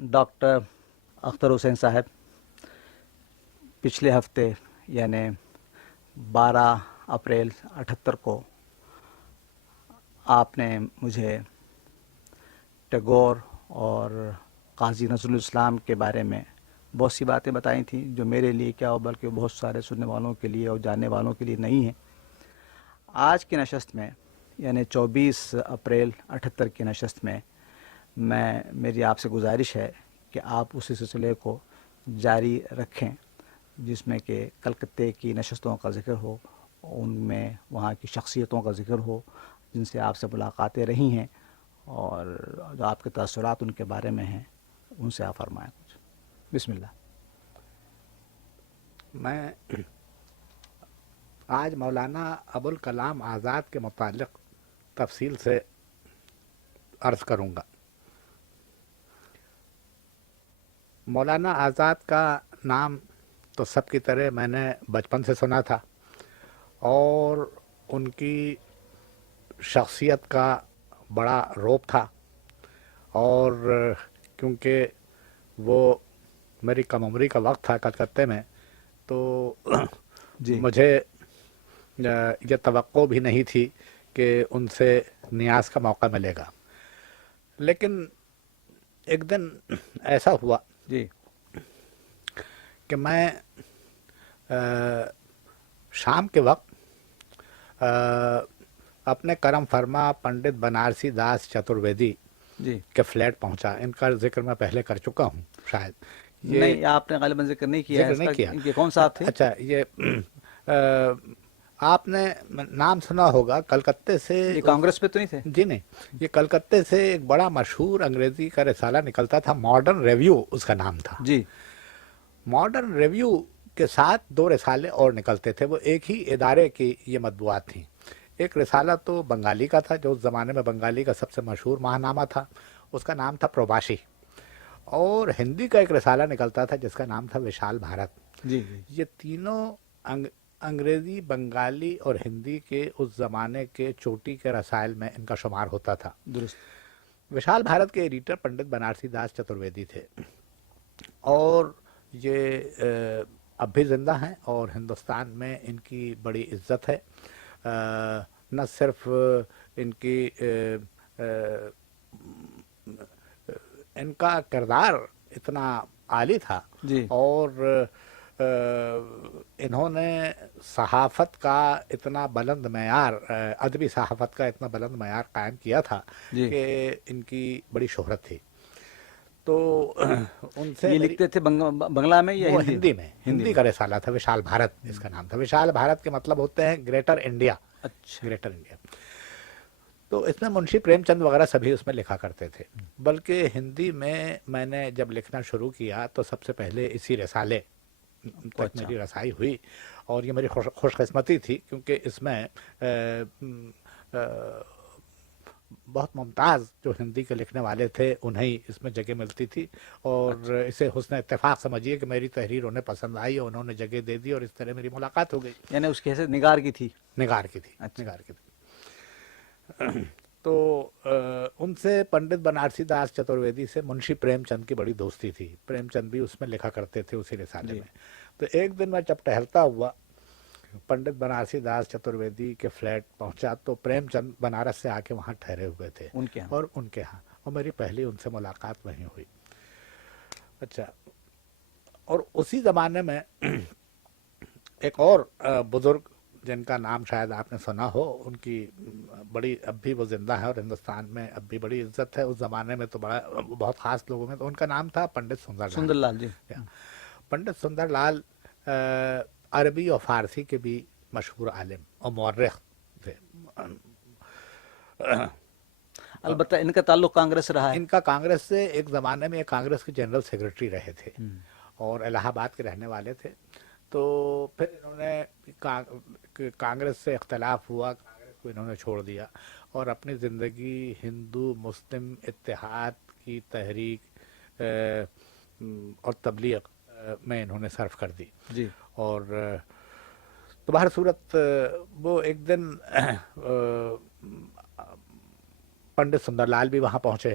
Doctor Akhtar Hussain صاحب، پچھلے ہفتے یعنی 12 اپریل 78 کو آپ نے مجھے ٹیگور اور قاضی نذر الاسلام کے بارے میں بہت سی باتیں بتائی تھیں جو میرے لیے کیا بلکہ بہت سارے سننے والوں کے لیے اور جاننے والوں کے لیے نہیں ہیں۔ آج کی نشست میں یعنی 24 اپریل 78 کی نشست میں میری آپ سے گزارش ہے کہ آپ اسی سلسلے کو جاری رکھیں جس میں کہ کلکتے کی نشستوں کا ذکر ہو، ان میں وہاں کی شخصیتوں کا ذکر ہو جن سے آپ سے ملاقاتیں رہی ہیں، اور جو آپ کے تاثرات ان کے بارے میں ہیں ان سے آپ فرمائیں کچھ۔ بسم اللہ۔ میں آج مولانا ابوالکلام آزاد کے متعلق تفصیل سے عرض کروں گا۔ مولانا آزاد کا نام تو سب کی طرح میں نے بچپن سے سنا تھا، اور ان کی شخصیت کا بڑا رعب تھا، اور کیونکہ وہ میری کم عمری کا وقت تھا کلکتے میں، تو جی مجھے یہ توقع بھی نہیں تھی کہ ان سے نیاز کا موقع ملے گا۔ لیکن ایک دن ایسا ہوا جی کہ میں شام کے وقت اپنے کرم فرما پنڈت بنارسی داس چترویدی جی کے فلیٹ پہنچا۔ ان کا ذکر میں پہلے کر چکا ہوں شاید، نہیں، آپ نے غالباً ذکر نہیں کیا ہے ذکر اس نہیں کا کیا۔ کہ کون صاحب تھے؟ اچھا، یہ آپ نے نام سنا ہوگا کلکتے سے۔ یہ کانگریس پہ تو نہیں تھے؟ جی نہیں، یہ کلکتے سے ایک بڑا مشہور انگریزی کا رسالہ نکلتا تھا، ماڈرن ریویو اس کا نام تھا۔ جی ماڈرن ریویو کے ساتھ 2 رسالے اور نکلتے تھے، وہ ایک ہی ادارے کی یہ مطبوعات تھیں۔ ایک رسالہ تو بنگالی کا تھا جو اس زمانے میں بنگالی کا سب سے مشہور ماہنامہ تھا، اس کا نام تھا پرباشی، اور ہندی کا ایک رسالہ نکلتا تھا جس کا نام تھا وشال بھارت۔ جی جی یہ تینوں انگریزی، بنگالی اور ہندی کے اس زمانے کے چوٹی کے رسائل میں ان کا شمار ہوتا تھا۔ درست۔ وشال بھارت کے ایڈیٹر پنڈت بنارسی داس چترویدی تھے، اور یہ اب بھی زندہ ہیں اور ہندوستان میں ان کی بڑی عزت ہے۔ نہ صرف ان کی ان کا کردار اتنا عالی تھا، جی اور انہوں نے صحافت کا اتنا بلند معیار، ادبی صحافت کا اتنا بلند معیار قائم کیا تھا جی کہ ان کی بڑی شہرت تھی۔ تو ان سے یہ میری، لکھتے تھے بنگلہ میں یا وہ ہندی ہندی میں، ہندی کا رسالہ تھا، وشال بھارت اس کا نام تھا۔ وشال بھارت کے مطلب ہوتے ہیں گریٹر انڈیا، اچھا گریٹر انڈیا۔ تو اس میں منشی پریم چند وغیرہ سبھی اس میں لکھا کرتے تھے، بلکہ ہندی میں نے جب لکھنا شروع کیا تو سب سے پہلے اسی رسالے تک اچھا میری رسائی ہوئی، اور یہ میری خوش قسمتی تھی کیونکہ اس میں بہت ممتاز جو ہندی کے لکھنے والے تھے انہیں اس میں جگہ ملتی تھی، اور اسے حسن اتفاق سمجھیے کہ میری تحریر انہیں پسند آئی اور انہوں نے جگہ دے دی، اور اس طرح میری ملاقات ہو گئی۔ یعنی اس کی حیثیت نگار کی تھی؟ نگار کی تھی، اچھا نگار کی تھی۔ تو ان سے پنڈت بنارسی داس چترویدی سے منشی پریم چند کی بڑی دوستی تھی، پریم چند بھی اس میں لکھا کرتے تھے اسی رسالے جی میں۔ تو ایک دن میں جب ٹہلتا ہوا پنڈت بنارسی داس چترویدی کے فلیٹ پہنچا تو پریم چند بنارس سے آ کے وہاں ٹھہرے ہوئے تھے، ان کے ہاں؟ اور ان کے ہاں، اور میری پہلی ان سے ملاقات وہیں ہوئی۔ اچھا، اور اسی زمانے میں ایک اور بزرگ جن کا نام شاید آپ نے سنا ہو، ان کی بڑی، اب بھی وہ زندہ ہے اور ہندوستان میں اب بھی بڑی عزت ہے، اس زمانے میں تو بڑا بہت خاص لوگوں میں، تو ان کا نام تھا پنڈت سندر لال۔ سندر لال جی۔ پنڈت سندر لال عربی اور فارسی کے بھی مشہور عالم اور مورخ تھے۔ البتہ ان کا تعلق کانگریس سے رہا ہے؟ ان کا کانگریس سے، ایک زمانے میں کانگریس کے جنرل سیکرٹری رہے تھے، اور الہ آباد کے رہنے والے تھے۔ تو پھر انہوں نے کانگریس سے اختلاف ہوا، کانگریس کو انہوں نے چھوڑ دیا، اور اپنی زندگی ہندو مسلم اتحاد کی تحریک اور تبلیغ میں انہوں نے صرف کر دی۔ جی اور تو بہر صورت وہ ایک دن پنڈت سندر لال بھی وہاں پہنچے،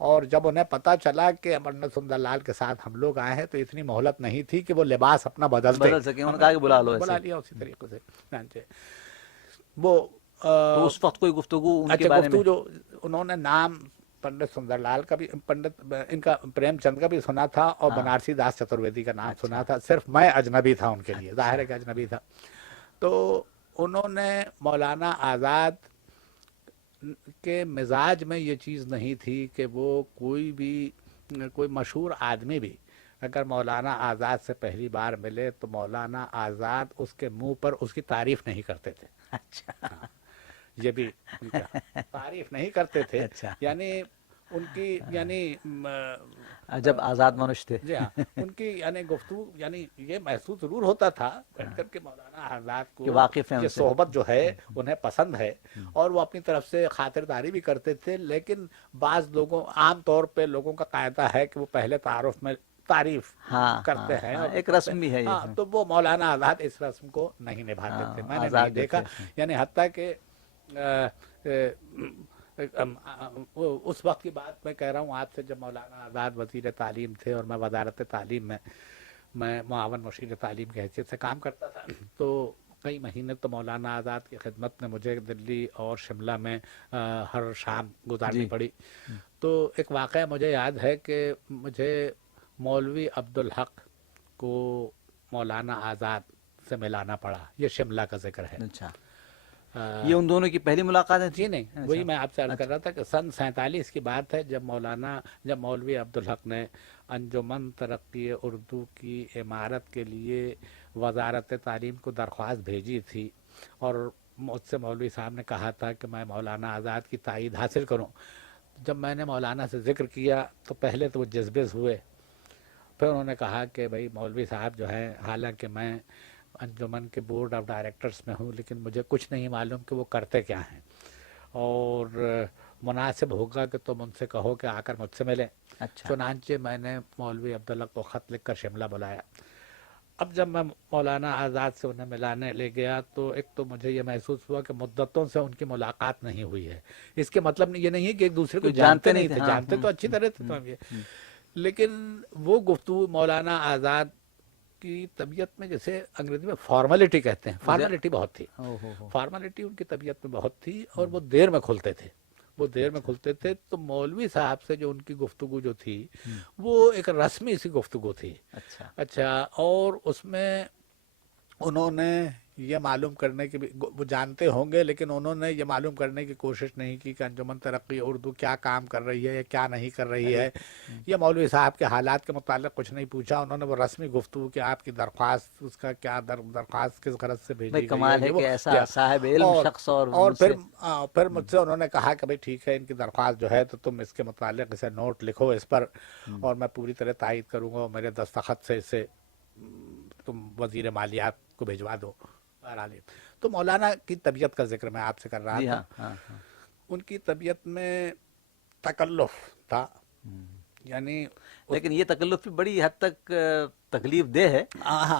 اور جب انہیں پتا چلا کہ پنڈت سندر لال کے ساتھ ہم لوگ آئے ہیں تو اتنی مہلت نہیں تھی کہ وہ لباس اپنا بدل سکیں، انہوں نے کہا کہ بلا لو بلا ایسے۔ لیا اسی طریقے سے چنانچہ وہ تو اس وقت کوئی گفتگو ان کے اچھا بارے میں؟ گفتگو جو انہوں نے نام پنڈت سندر لال کا بھی، پنڈت ان کا پریم چند کا بھی سنا تھا اور ہاں۔ بنارسی داس چترویدی کا نام اچھا۔ سنا تھا، صرف میں اجنبی تھا ان کے لیے، ظاہر ہے کہ اجنبی تھا۔ تو انہوں نے مولانا آزاد کے مزاج میں یہ چیز نہیں تھی کہ وہ کوئی مشہور آدمی بھی اگر مولانا آزاد سے پہلی بار ملے تو مولانا آزاد اس کے منہ پر اس کی تعریف نہیں کرتے تھے۔ اچھا یہ بھی ان کا تعریف نہیں کرتے تھے، اچھا، یعنی ان کی یعنی جب آزاد منش تھے۔ جی ہاں ان کی یعنی گفتگو یعنی یہ محسوس ضرور ہوتا تھا بیٹھ کر کے مولانا آزاد کہ کو واقف ہیں یہ ان سے۔ صحبت جو ہے انہیں پسند ہے، اور وہ اپنی طرف سے خاطرداری بھی کرتے تھے، لیکن بعض لوگوں عام طور پہ لوگوں کا قاعدہ ہے کہ وہ پہلے تعارف میں تعریف ہاں کرتے ہیں ہاں، اور ایک کرتے رسم بھی ہے ہاں، یہ۔ تو وہ مولانا آزاد اس رسم کو نہیں نبھاتے تھے، میں نے آزاد نہیں جو دیکھا، تھے۔ یعنی حتیٰ کہ اس وقت کی بات میں کہہ رہا ہوں آپ سے جب مولانا آزاد وزیر تعلیم تھے اور میں وزارت تعلیم میں معاون مشیر تعلیم کی حیثیت سے کام کرتا تھا، تو کئی مہینے تو مولانا آزاد کی خدمت میں مجھے دلی اور شملہ میں ہر شام گزارنی جی۔ پڑی۔ تو ایک واقعہ مجھے یاد ہے کہ مجھے مولوی عبدالحق کو مولانا آزاد سے ملانا پڑا، یہ شملہ کا ذکر ہے۔ اچھا، یہ ان دونوں کی پہلی ملاقاتیں تھیں؟ جی نہیں، وہی میں آپ سے عرض کر رہا تھا کہ سن 47 کی بات ہے جب مولوی عبدالحق نے انجمن ترقی اردو کی عمارت کے لیے وزارت تعلیم کو درخواست بھیجی تھی، اور مجھ سے مولوی صاحب نے کہا تھا کہ میں مولانا آزاد کی تائید حاصل کروں۔ جب میں نے مولانا سے ذکر کیا تو پہلے تو وہ جذبیز ہوئے، پھر انہوں نے کہا کہ بھائی مولوی صاحب جو ہے، حالانکہ میں انجمن کے بورڈ آف ڈائریکٹرز میں ہوں لیکن مجھے کچھ نہیں معلوم کہ وہ کرتے کیا ہیں، اور مناسب ہوگا کہ تم ان سے کہو کہ آ کر مجھ سے ملیں۔ اچھا، چنانچہ میں نے مولوی عبدالحق کو خط لکھ کر شملہ بلایا۔ اب جب میں مولانا آزاد سے انہیں ملانے لے گیا تو ایک تو مجھے یہ محسوس ہوا کہ مدتوں سے ان کی ملاقات نہیں ہوئی ہے۔ اس کے مطلب یہ نہیں ہے کہ ایک دوسرے کو کوئی جانتے نہیں تھے، ہاں، جانتے تو اچھی طرح تھے تو لیکن وہ گفتگو مولانا آزاد کی طبیعت میں جیسے انگریزی میں فارمیلٹی کہتے ہیں، فارمیلٹی بہت تھی، فارمیلٹی ان کی طبیعت میں بہت تھی، اور وہ دیر میں کھلتے تھے، تو مولوی صاحب سے جو ان کی گفتگو جو تھی وہ ایک رسمی سی گفتگو تھی۔ اچھا، اور اس میں انہوں نے یہ معلوم کرنے کی بھی، وہ جانتے ہوں گے لیکن انہوں نے یہ معلوم کرنے کی کوشش نہیں کی کہ انجمن ترقی اردو کیا کام کر رہی ہے یا کیا نہیں کر رہی ہے، یا مولوی صاحب کے حالات کے متعلق کچھ نہیں پوچھا۔ انہوں نے وہ رسمی گفتگو کہ آپ کی درخواست، اس کا کیا درخواست کس غرض سے بھیجی گئی کمال ہے وہ کہ ایسا صاحب علم شخص، اور پھر مجھ سے انہوں نے کہا کہ بھائی ٹھیک ہے، ان کی درخواست جو ہے تو تم اس کے متعلق اسے نوٹ لکھو اس پر، اور میں پوری طرح تائید کروں گا، اور میرے دستخط سے اسے تم وزیر مالیات کو بھیجوا دو۔ تو مولانا کی طبیعت کا ذکر میں آپ سے کر رہا تھا، ان کی طبیعت میں تکلف تھا، یعنی لیکن یہ تکلف بھی بڑی حد تک تکلیف دہ ہے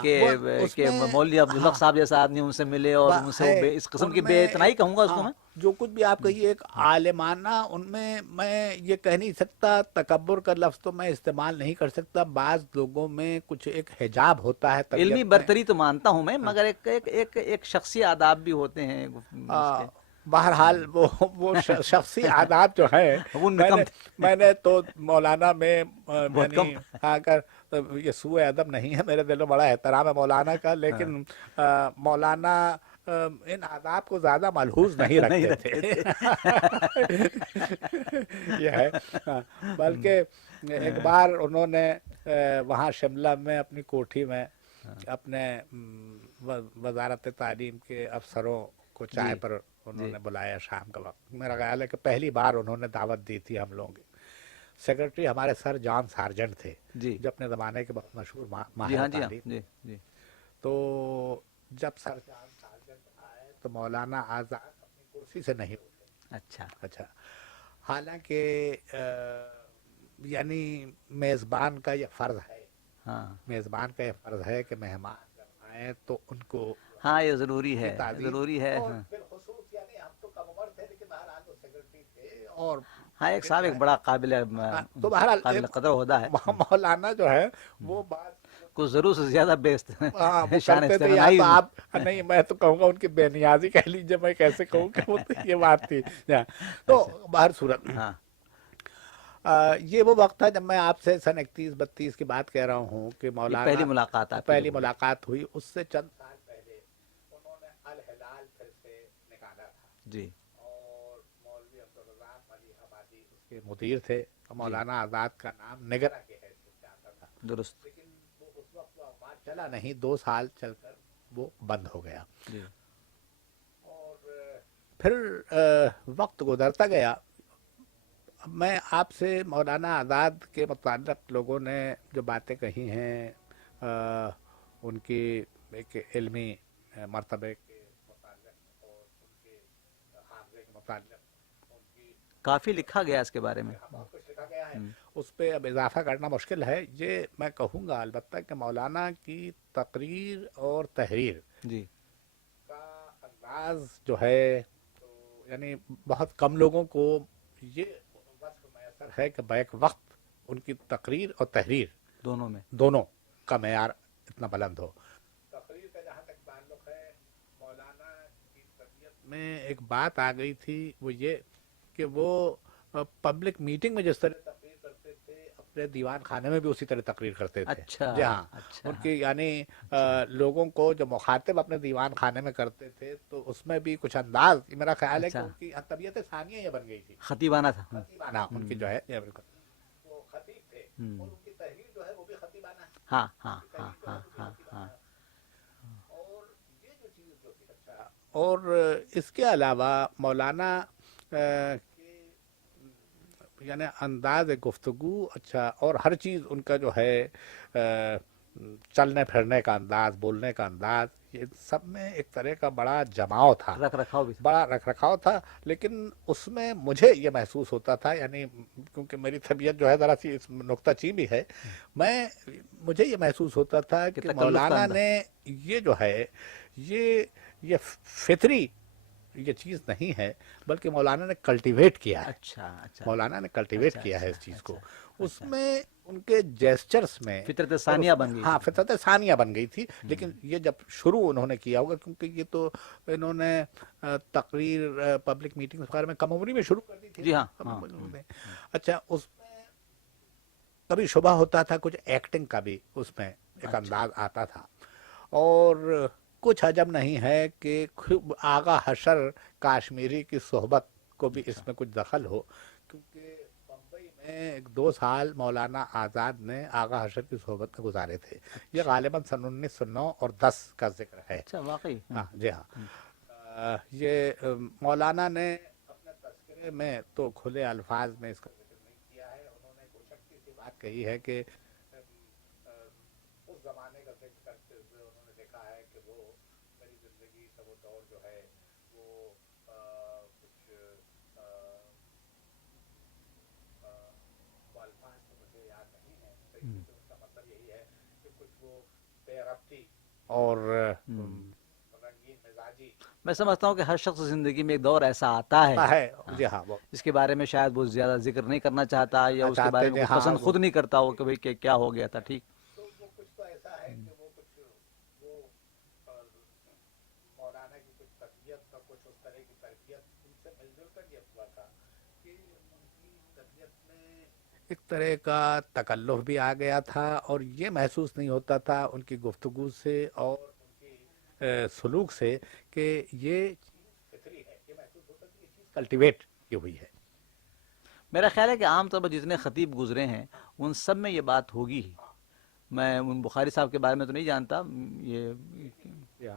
کہ مولوی عبدالحق صاحب جیسا آدمی ان سے ملے اور ان سے اس قسم کی بے اتنائی کہوں گا اس کو میں، جو کچھ بھی آپ کہیے ایک عالمانہ ان میں یہ کہہ نہیں سکتا، تکبر کا لفظ تو میں استعمال نہیں کر سکتا، بعض لوگوں میں کچھ ایک حجاب ہوتا ہے طبیعت علمی برتری تو مانتا ہوں میں، مگر ایک شخصی آداب بھی ہوتے ہیں بہرحال وہ شخصی آداب جو ہے میں نے تو مولانا میں یعنی آ کر، یہ سوء ادب نہیں ہے، میرے دل میں بڑا احترام ہے مولانا کا، لیکن مولانا ان آداب کو زیادہ ملحوظ نہیں رکھتے تھے یہ ہے، بلکہ ایک بار انہوں نے وہاں شملہ میں اپنی کوٹھی میں اپنے وزارت تعلیم کے افسروں کو چائے پر انہوں نے بلایا شام کا وقت، میرا خیال ہے کہ پہلی بار انہوں نے دعوت دی تھی ہم لوگوں کی۔ سیکرٹری ہمارے سر جان سارجنٹ تھے جو اپنے زمانے کے بہت مشہور ماہر تعلیم، تو جب سر جان سارجنٹ آئے تو مولانا آزاد اپنی کرسی سے نہیں اٹھے۔ اچھا، حالانکہ یعنی میزبان کا یہ فرض ہے کہ مہمان جب آئے تو ان کو یہ ضروری ہے، اور بالخصوص یعنی ہم تو کم عمر تھے لیکن بہرحال وہ سیکرٹری تھے تھے اور ہاں ایک صاحب ایک بڑا قابل تو بہرحال قابل قدر عہدہ ہے، مولانا جو ہے وہ بات کچھ ضرور سے زیادہ بیست ہاں وہ شان کرتے تھے، یا تو استغنائی. آپ نہیں میں تو کہوں گا ان کی بے نیازی کہہ لیجیے، میں کیسے کہوں کہ وہ تو یہ بات تھی. تو اچھا باہر صورت ہاں یہ وہ وقت تھا جب میں آپ سے سن 31-32 کی بات کہہ رہا ہوں کہ یہ مولانا پہلی ملاقات آپ کی پہلی جب ہوئی. ملاقات ہوئی. اس سے چند سال پہلے انہوں نے الہلال پھر سے نکالا تھا، جی اور مولوی عبدالرزاق علی آبادی اس کے مدیر تھے. جی مولانا آزاد کا نام نگراں کے حیثیت سے آتا تھا، درست. لیکن وہ اس وقت وہ اخبار چلا نہیں، 2 سال چل کر وہ بند ہو گیا. جی اور پھر وقت گزرتا گیا. اب میں آپ سے مولانا آزاد کے متعلق لوگوں نے جو باتیں کہی ہیں ان کی ایک علمی مرتبے کے متعلق اور ان کے حافظے کے متعلق ان کی کافی لکھا گیا اس کے بارے میں. بہت کچھ لکھا گیا ہے، ہم، اس پہ اب اضافہ کرنا مشکل ہے. یہ میں کہوں گا البتہ کہ مولانا کی تقریر اور تحریر جی کا انداز جو ہے تو یعنی بہت کم لوگوں کو یہ وصف میسر ہے کہ بیک وقت ان کی تقریر اور تحریر دونوں میں. دونوں کا معیار اتنا بلند ہو. تقریر کا جہاں تک تعلق ہے، مولانا کی طبیعت میں ایک بات آ گئی تھی، وہ یہ کہ وہ پبلک میٹنگ میں جس طرح تقریر کرتے تھے اپنے دیوان خانے میں بھی اسی طرح تقریر کرتے تھے. اچھا جی ہاں، اچھا ان کی یعنی اچھا لوگوں کو جو مخاطب اپنے دیوان خانے میں کرتے تھے تو اس میں بھی کچھ انداز، میرا خیال ہے کہ اچھا ان کی طبیعت ثانیہ یہ بن گئی تھی. خطیبانہ تھا. خطیبانہ ان کی جو ہے یہ بالکل وہ خطیب تھے، ہم، اور ان کی تحریر جو ہے وہ بھی خطیبانہ ہے. ہاں ہاں ان کی ہاں تحریر جو ہے ہاں وہ بھی ہاں خطیبانہ ہاں ہے. اور یہ جو چیز جو تھی اچھا، اور اس کے علاوہ مولانا کے یعنی انداز گفتگو اچھا، اور ہر چیز ان کا جو ہے چلنے پھرنے کا انداز، بولنے کا انداز، یہ سب میں ایک طرح کا بڑا جماؤ تھا، رکھ رکھاؤ بھی تھا. بڑا رکھ رکھاؤ تھا. لیکن اس میں مجھے یہ محسوس ہوتا تھا، یعنی کیونکہ میری طبیعت جو ہے ذرا سی اس نکتہ چین بھی ہے، مجھے یہ محسوس ہوتا تھا کہ کہ تکلف کا مولانا انداز. نے یہ جو ہے یہ فطری یہ چیز نہیں ہے، بلکہ مولانا نے کلٹیویٹ کیا ہے. اچھا اچھا مولانا نے کلٹیویٹ اچھا کیا ہے اچھا اس چیز کو. اچھا اس اچھا میں ان کے جیسچرس میں فطرت اور ثانیہ اس میں بن گئی ہاں تھی. فطرت ثانیہ بن گئی تھی. ہم، لیکن یہ جب شروع انہوں نے کیا ہوگا، کیونکہ یہ تو انہوں نے تقریر پبلک میٹنگ وغیرہ میں کم عمری میں شروع کر دی تھی جی نا. ہاں ہاں ہم، اچھا، اس میں کبھی شبہ ہوتا تھا، کچھ ایکٹنگ کا بھی اس میں ایک اچھا انداز آتا تھا. اور کچھ عجب نہیں ہے کہ آغا حشر کاشمیری کی صحبت کو بھی اچھا اس میں کچھ دخل ہو، کیونکہ بمبئی میں 2 سال مولانا آزاد نے آغا حشر کی صحبت میں گزارے تھے. یہ اچھا غالباً سن 1909 اور 10 کا ذکر ہے. اچھا واقعی. ہاں جی ہاں. ہم، یہ مولانا نے اپنے تذکرے میں تو کھلے الفاظ میں اس کا ذکر نہیں کیا ہے. انہوں نے کوئی شخصی سی بات کہی ہے کہ اس زمانے کا ذکر کرتے ہوئے انہوں نے دیکھا ہے کہ وہ میری زندگی کا وہ دور جو ہے وہ کچھ وہ الفاظ تو مجھے یاد نہیں ہے صحیح ہم، سے، ان کا مطلب یہی ہے کہ کچھ وہ بے ربطی اور ہم. رنگین مزاجی میں سمجھتا ہوں کہ ہر شخص زندگی میں ایک دور ایسا آتا ہے آتا ہے. ہاں، جی ہاں، وہ اس کے بارے میں شاید وہ زیادہ ذکر نہیں کرنا چاہتا یا کرنا اس کے چاہتے بارے میں جی کچھ ہاں. پسند خود نہیں کرتا ہو کہ بھئی کہ کیا ہو گیا تھا. ٹھیک. تو وہ کچھ تو ایسا ہے کہ وہ کچھ وہ مولانا کی کچھ طبیعت کا کچھ اس طرح کی تربیت ان سے مل جل کر یہ ہوا تھا کہ ان کی طبیعت میں ایک طرح کا تکلف بھی آ گیا تھا، اور یہ محسوس نہیں ہوتا تھا ان کی گفتگو سے اور ان کی سلوک سے کہ یہ چیز فطری ہے. یہ محسوس ہوتا کہ یہ چیز کلٹیویٹ کی ہوئی ہے. میرا خیال ہے کہ عام طور پر جتنے خطیب گزرے ہیں ان سب میں یہ بات ہوگی ہی. میں ان بخاری صاحب کے بارے میں تو نہیں جانتا یہ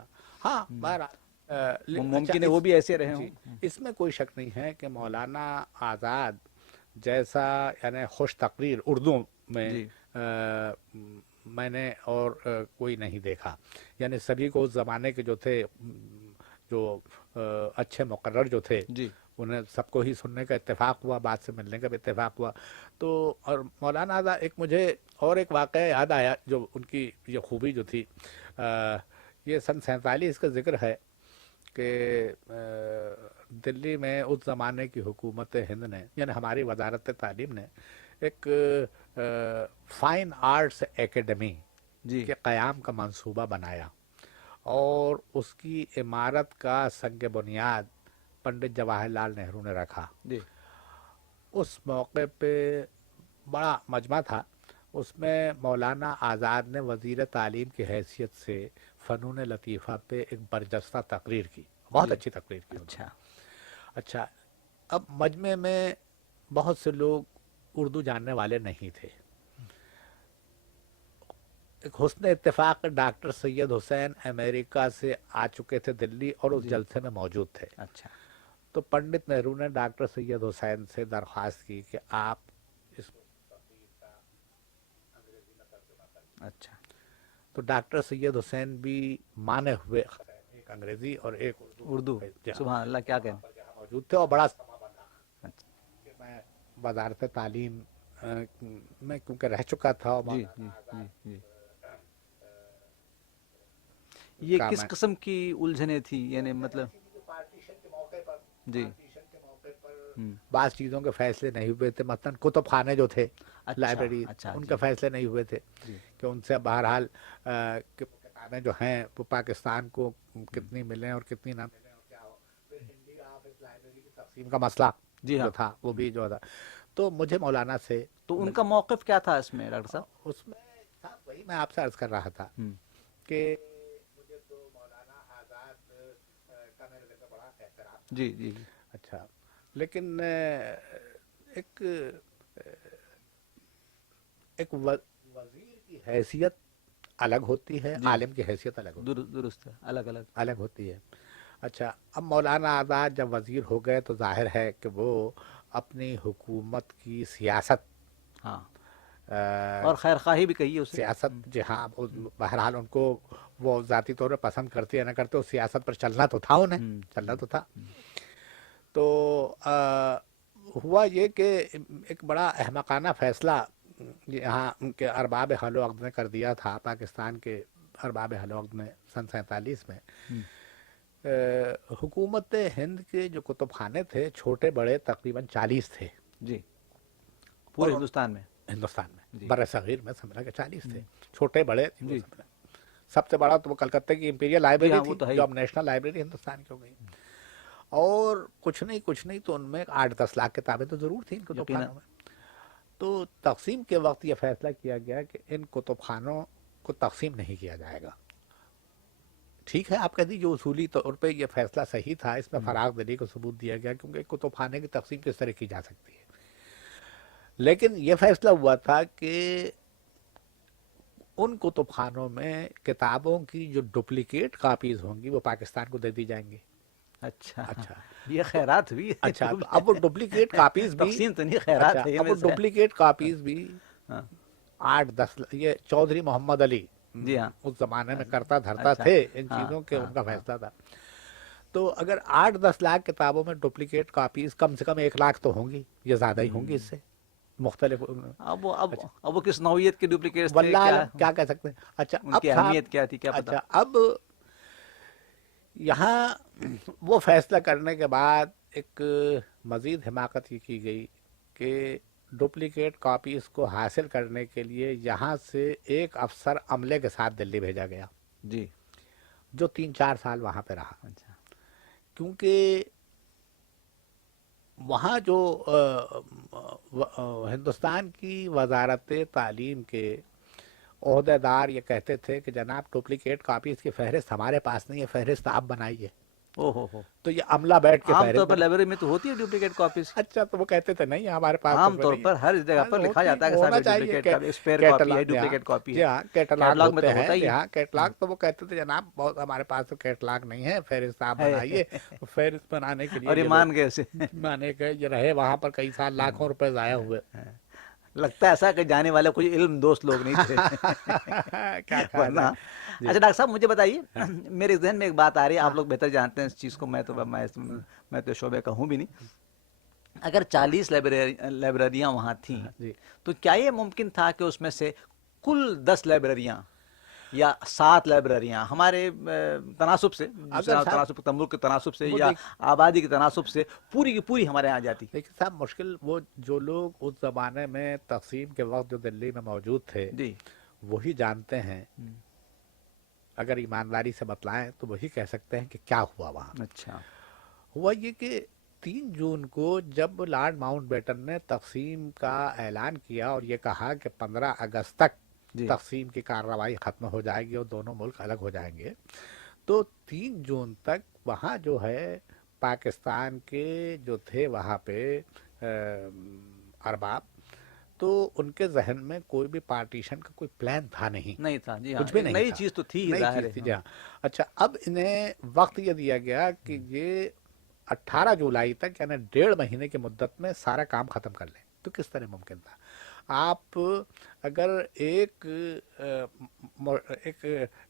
ہاں بہرحال اچھا ممکن ہے وہ بھی ایسے رہے جی، ہوں. اس میں کوئی شک نہیں ہے کہ مولانا آزاد جیسا یعنی خوش تقریر اردو میں جی میں نے اور کوئی نہیں دیکھا. یعنی سبھی کو اس زمانے کے جو تھے جو اچھے مقرر جو تھے جی انہیں سب کو ہی سننے کا اتفاق ہوا، بات سے ملنے کا بھی اتفاق ہوا. تو اور مولانا آزاد ایک مجھے اور ایک واقعہ یاد آیا جو ان کی یہ خوبی جو تھی. یہ سن 47 کا ذکر ہے کہ دلی میں اس زمانے کی حکومت ہند نے یعنی ہماری وزارت تعلیم نے ایک فائن آرٹس اکیڈمی جی کے قیام کا منصوبہ بنایا اور اس کی عمارت کا سنگ بنیاد پنڈت جواہر لال نہرو نے رکھا. جی اس موقع پہ بڑا مجمع تھا. اس میں مولانا آزاد نے وزیر تعلیم کی حیثیت سے فنون لطیفہ پہ ایک برجستہ تقریر کی. بہت جی. اچھی تقریر کی. اچھا. اچھا اب مجمع میں بہت سے لوگ اردو جاننے والے نہیں تھے. ایک حسن اتفاق ڈاکٹر سید حسین امریکہ سے آ چکے تھے دلی اور اس جی. جلسے میں موجود تھے. اچھا. تو پنڈت نہرو نے ڈاکٹر سید حسین سے درخواست کی کہ آپ اس تقریر کا انگریزی میں ترجمہ کریں. اچھا. تو ڈاکٹر سید حسین بھی مانے ہوئے ایک انگریزی اور ایک اردو. سبحان اللہ, کیا کہیں. موجود تھے اور بڑا سما بنا اچھا. کہ میں وزارت تعلیم میں کیونکہ رہ چکا تھا اور جی جی جی جی. یہ کس قسم کی الجھنیں تھی, یعنی مطلب پارٹیشن کے موقع پر جی بعض چیزوں کے فیصلے نہیں ہوئے تھے. مثلاً کتب خانے جو تھے, لائبریری, ان کے فیصلے نہیں ہوئے تھے کہ ان سے بہرحال کتابیں جو ہیں وہ پاکستان کو کتنی ملیں اور کتنی نہ ملیں اور کیا ہو. پھر انڈیا آفس لائبریری کی تقسیم کا مسئلہ جو تھا وہ بھی جو تھا. تو مجھے مولانا سے تو ان کا موقف کیا تھا اس میں ڈاکٹر صاحب؟ اس میں تھا وہی میں آپ سے عرض کر رہا تھا کہ مجھے تو مولانا آزاد کا میرے دل میں بڑا احترام. جی جی. اچھا لیکن ایک وزیر کی حیثیت الگ ہوتی ہے, عالم کی حیثیت الگ ہوتی ہے. درست ہے, الگ الگ ہوتی ہے. اچھا اب مولانا آزاد جب وزیر ہو گئے تو ظاہر ہے کہ وہ اپنی حکومت کی سیاست, ہاں, اور خیر خواہی بھی کہیے اسے, سیاست, جی ہاں, بہرحال ان کو وہ ذاتی طور پہ پسند کرتے یا نہ کرتے, اس سیاست پر چلنا تو تھا, انہیں چلنا تو تھا. تو ہوا یہ کہ ایک بڑا احمقانہ فیصلہ یہاں کے ارباب حل و عقد نے کر دیا تھا, پاکستان کے ارباب حل و عقد نے سن 47 میں. حکومت ہند کے جو کتب خانے تھے چھوٹے بڑے تقریباً 40 تھے. جی, پورے ہندوستان میں, ہندوستان میں بر صغیر میں سمجھا کہ 40 تھے, چھوٹے بڑے. سب سے بڑا تو وہ کلکتہ کی امپیریل لائبریری تھی جو اب نیشنل لائبریری ہندوستان کی ہو گئی. اور کچھ نہیں تو ان میں 8-10 لاکھ کتابیں تو ضرور تھیں ان کتب خانوں میں. تو تقسیم کے وقت یہ فیصلہ کیا گیا کہ ان کتب خانوں کو تقسیم نہیں کیا جائے گا. ٹھیک ہے, آپ کہہ دیجیے اصولی طور پہ یہ فیصلہ صحیح تھا, اس میں فراغ دلی کو ثبوت دیا گیا کیونکہ کتب خانے کی تقسیم کس طرح کی جا سکتی ہے. لیکن یہ فیصلہ ہوا تھا کہ ان کتب خانوں میں کتابوں کی جو ڈپلیکیٹ کاپیز ہوں گی وہ پاکستان کو دے دی جائیں گی. اچھا, یہ خیرات ہوئی. اچھا اب وہ ڈپلیکیٹ کاپیز بھی تقسیم تو نہیں, خیرات ہے. اب وہ ڈپلیکیٹ کاپیز بھی 8-10, یہ چودھری محمد علی جی ہاں اس زمانے میں کرتا دھرتا تھے ان چیزوں کے, ان کا فیصلہ تھا. تو اگر 8-10 لاکھ کتابوں میں ڈپلیکیٹ کاپیز کم سے کم 1 لاکھ تو ہوں گی, یہ زیادہ ہی ہوں گی اس سے مختلف. اب وہ کس نوعیت کے ڈپلیکیٹس تھے, واللہ کیا کہہ سکتے ہیں. اچھا ان کی اہمیت کیا تھی, کیا پتہ. اچھا اب یہاں وہ فیصلہ کرنے کے بعد ایک مزید حماقت یہ کی گئی کہ ڈپلیکیٹ کاپیز کو حاصل کرنے کے لیے یہاں سے ایک افسر عملے کے ساتھ دلی بھیجا گیا, جی, جو 3-4 سال وہاں پہ رہا. اچھا, کیونکہ وہاں جو ہندوستان کی وزارت تعلیم کے عہدے دار یہ کہتے تھے کہ جناب ڈپلیکیٹ کاپیز کی فہرست ہمارے پاس نہیں ہے, فہرست آپ بنائیے. تو یہ عملہ بیٹھ کے عام طور پر لائبریری میں تو ہوتی ہے ڈپلیکیٹ کاپیز. اچھا تو وہ کہتے تھے نہیں ہمارے پاس, عام طور پر ہر جگہ پر لکھا جاتا ہے کہ صاحب ڈپلیکیٹ کاپی, اسپیئر کاپی ہے, ڈپلیکیٹ کاپی ہے. جی ہاں, کیٹلاگ میں تو ہوتا ہی ہے. ہاں کیٹلاگ. تو وہ کہتے تھے جناب بہت ہمارے پاس تو کیٹلاگ نہیں ہے, فہرست آپ بنائیے. فہرست بنانے کے لیے اور یہ مان گئے اسے, مانے کہ یہ رہے وہاں پر کئی سال, لاکھوں روپے ضائع ہوئے. لگتا ہے ایسا کہ جانے والے کوئی علم دوست لوگ نہیں تھے. ورنہ اچھا ڈاکٹر صاحب مجھے بتائیے, میرے ذہن میں ایک بات آ رہی ہے, آپ لوگ بہتر جانتے ہیں اس چیز کو, میں تو شعبے کا ہوں بھی نہیں. اگر 40 لائبریریاں وہاں تھیں تو کیا یہ ممکن تھا کہ اس میں سے کل 10 لائبریریاں یا 7 لائبریریاں ہمارے تناسب سے، اگر صاحب تناسب تملک کے تناسب سے وہ یا دیکھ آبادی کے تناسب سے پوری کی پوری ہمارے یہاں جاتی. دیکھیے صاحب مشکل وہ جو لوگ اس زمانے میں تقسیم کے وقت جو دلی میں موجود تھے جی. وہی جانتے ہیں، اگر ایمانداری سے بتلائیں تو وہی کہہ سکتے ہیں کہ کیا ہوا وہاں. اچھا. ہوا یہ کہ 3 جون کو جب لارڈ ماؤنٹ بیٹن نے تقسیم کا اعلان کیا اور یہ کہا کہ 15 اگست تک جی. تقسیم کی کارروائی ختم ہو جائے گی اور دونوں ملک الگ ہو جائیں گے، تو 3 جون تک وہاں جو ہے پاکستان کے جو تھے وہاں پہ ارباب، تو ان کے ذہن میں کوئی بھی پارٹیشن کا کوئی پلان تھا نہیں، نہیں تھا. جی ہاں، کچھ بھی ایک نہیں نئی تھا، چیز تو تھی ہی، نئی ظاہر چیز ہے. تھی. جی ہاں. اچھا اب انہیں وقت یہ دیا گیا کہ یہ 18 جولائی تک یعنی 1.5 مہینے کی مدت میں سارا کام ختم کر لیں. تو کس طرح ممکن تھا؟ آپ اگر ایک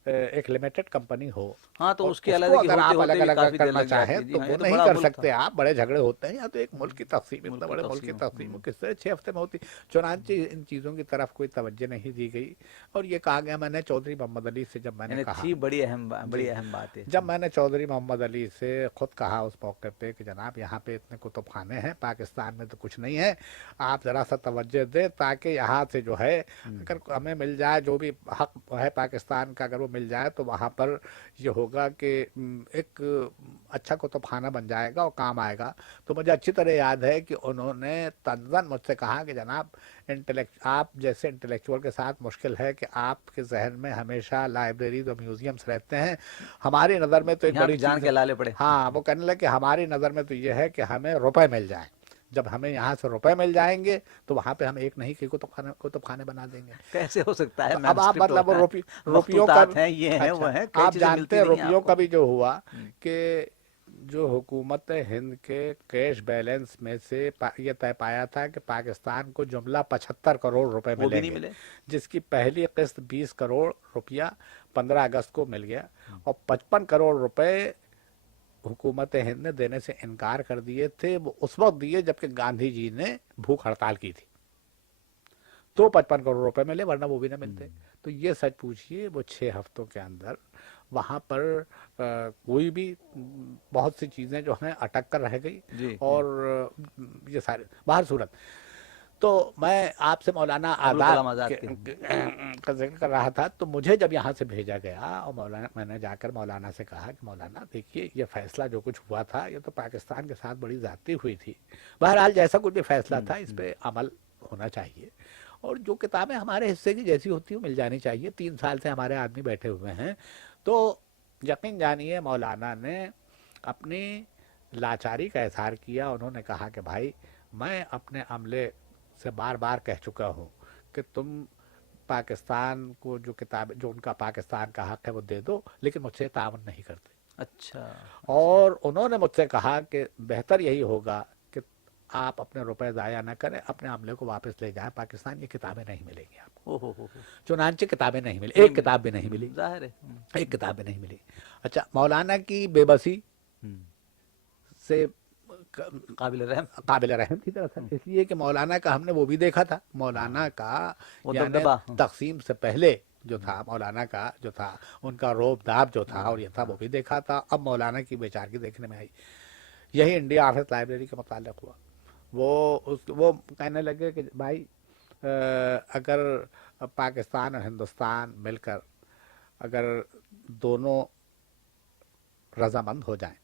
ایک لمیٹڈ کمپنی ہو ہاں تو اور اس کے اس کو علیحدگی اگر ہوتے آپ ہوتے الگ بھی الگ کافی دیر کرنا لگ چاہیں جاتی ہے. جی تو ہاں، وہ یہ تو نہیں بڑا کر ملک تھا. سکتے آپ. بڑے جھگڑے ہوتے ہیں، یا تو ایک ملک کی تقسیم اتنا ملک کی بڑے ملک کی تقسیم. تقسیم کس طرح 6 ہفتے میں ہوتی. چنانچہ ان چیزوں کی طرف کوئی توجہ نہیں دی گئی اور یہ کہا گیا، میں نے چودھری محمد علی سے جب میں نے یعنی کہا، تھی بڑی اہم، جی، بڑی اہم بات ہے. جب میں نے چودھری محمد علی سے خود کہا اس موقع پہ کہ جناب یہاں پہ اتنے کتب خانے ہیں، پاکستان میں تو کچھ نہیں ہے، آپ ذرا سا توجہ دیں تاکہ یہاں سے جو ہے اگر ہمیں مل جائے جو بھی حق ہے پاکستان کا، اگر وہ مل جائے تو وہاں پر یہ ہوگا کہ ایک اچھا کتب خانہ بن جائے گا اور کام آئے گا. تو مجھے اچھی طرح یاد ہے کہ انہوں نے تنزن مجھ سے کہا کہ جناب آپ جیسے انٹلیکچوئل کے ساتھ مشکل ہے کہ آپ کے ذہن میں ہمیشہ لائبریریز اور میوزیمس رہتے ہیں. ہماری نظر میں تو ایک یہاں بڑی تو جان چیز ہے. کے لالے پڑے. ہاں وہ کہنے لگے کہ ہماری نظر میں تو یہ ہے کہ ہمیں روپے مل جائیں. جب ہمیں یہاں سے روپے مل جائیں گے تو وہاں پہ ہم ایک نہیں کہ کتب خانے بنا دیں گے. کیسے ہو سکتا ہے؟ تو اب آپ مینوسکرپٹ مطلب وہ وغیرہ، روپیوں کا، مخطوطات ہیں، یہ ہیں اچھا وہ ہیں، کئی آپ چیزیں جانتے ملتی ہیں نہیں ہیں روپیوں آپ کا کو. بھی جو ہوا کہ جو حکومت ہند کے کیش بیلنس میں سے یہ طے پایا تھا کہ پاکستان کو جملہ 75 کروڑ روپے وہ بھی ملیں نہیں گے، ملے. جس کی پہلی قسط 20 کروڑ روپیہ 15 اگست کو مل گیا اور 55 کروڑ روپے حکومت ہند نے دینے سے انکار کر دیے تھے. وہ اس وقت دیے جبکہ گاندھی جی نے بھوک ہڑتال کی تھی، تو 55 کروڑ روپے ملے ورنہ وہ بھی نہ ملتے. تو یہ سچ پوچھئے وہ 6 ہفتوں کے اندر وہاں پر کوئی بھی بہت سی چیزیں جو ہیں اٹک کر رہ گئی. جی. اور یہ سارے باہر صورت. تو میں آپ سے مولانا ابوالکلام آزاد آزاد کے. کا ذکر کر رہا تھا. تو مجھے جب یہاں سے بھیجا گیا اور مولانا، میں نے جا کر مولانا سے کہا کہ مولانا دیکھیے یہ فیصلہ جو کچھ ہوا تھا یہ تو پاکستان کے ساتھ بڑی زیادتی ہوئی تھی. بہرحال جیسا کچھ بھی فیصلہ تھا اس پہ عمل ہونا چاہیے اور جو کتابیں ہمارے حصے کی جیسی ہوتی ہیں مل جانی چاہیے. 3 سال سے ہمارے آدمی بیٹھے ہوئے ہیں. تو یقین جانیے مولانا نے اپنی لاچاری کا اظہار کیا. انہوں نے کہا کہ بھائی میں اپنے عملے سے بار بار کہہ چکا ہوں کہ تم پاکستان کو جو کتاب، جو ان کا پاکستان کا حق ہے وہ دے دو، لیکن مجھ سے تعاون نہیں کرتے. اچھا. اور انہوں نے مجھ سے کہا کہ بہتر یہی ہوگا کہ آپ اپنے روپے ضائع نہ کریں، اپنے عملے کو واپس لے جائیں پاکستان. یہ کتابیں نہیں ملیں گی آپ کو. چنانچہ کتابیں نہیں ملی، ایک کتاب بھی نہیں ملی. ظاہر ہے. ایک کتاب بھی نہیں ملی. اچھا مولانا کی بے بسی سے قابل رحم تھی دراصل، اس لیے کہ مولانا کا ہم نے وہ بھی دیکھا تھا. مولانا کا وہ یعنی دبدبا. تقسیم سے پہلے جو تھا مولانا کا جو تھا ان کا روب داب جو تھا اور یہ تھا وہ بھی دیکھا تھا. اب مولانا کی بیچارگی دیکھنے میں آئی. یہی انڈیا آفس لائبریری کا متعلق ہوا. وہ کہنے لگے کہ بھائی اگر پاکستان اور ہندوستان مل کر اگر دونوں رضامند ہو جائیں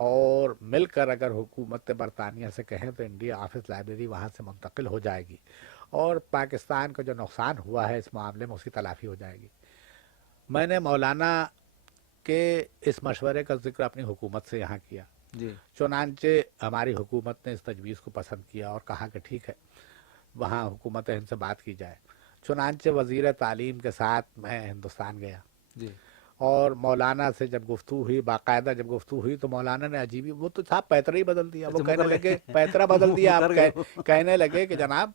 اور مل کر اگر حکومت برطانیہ سے کہیں تو انڈیا آفس لائبریری وہاں سے منتقل ہو جائے گی اور پاکستان کا جو نقصان ہوا ہے اس معاملے میں اس کی تلافی ہو جائے گی. میں نے مولانا کے اس مشورے کا ذکر اپنی حکومت سے یہاں کیا. جی. چنانچہ ہماری حکومت نے اس تجویز کو پسند کیا اور کہا کہ ٹھیک ہے وہاں حکومت ہند سے بات کی جائے. چنانچہ وزیر تعلیم کے ساتھ میں ہندوستان گیا. جی. اور مولانا سے جب گفتگو ہوئی، باقاعدہ جب گفتگو ہوئی تو مولانا نے عجیبی، وہ تو صاحب پیترا ہی بدل دیا. وہ کہنے لگے پیترا بدل دیا. آپ کہنے لگے کہ جناب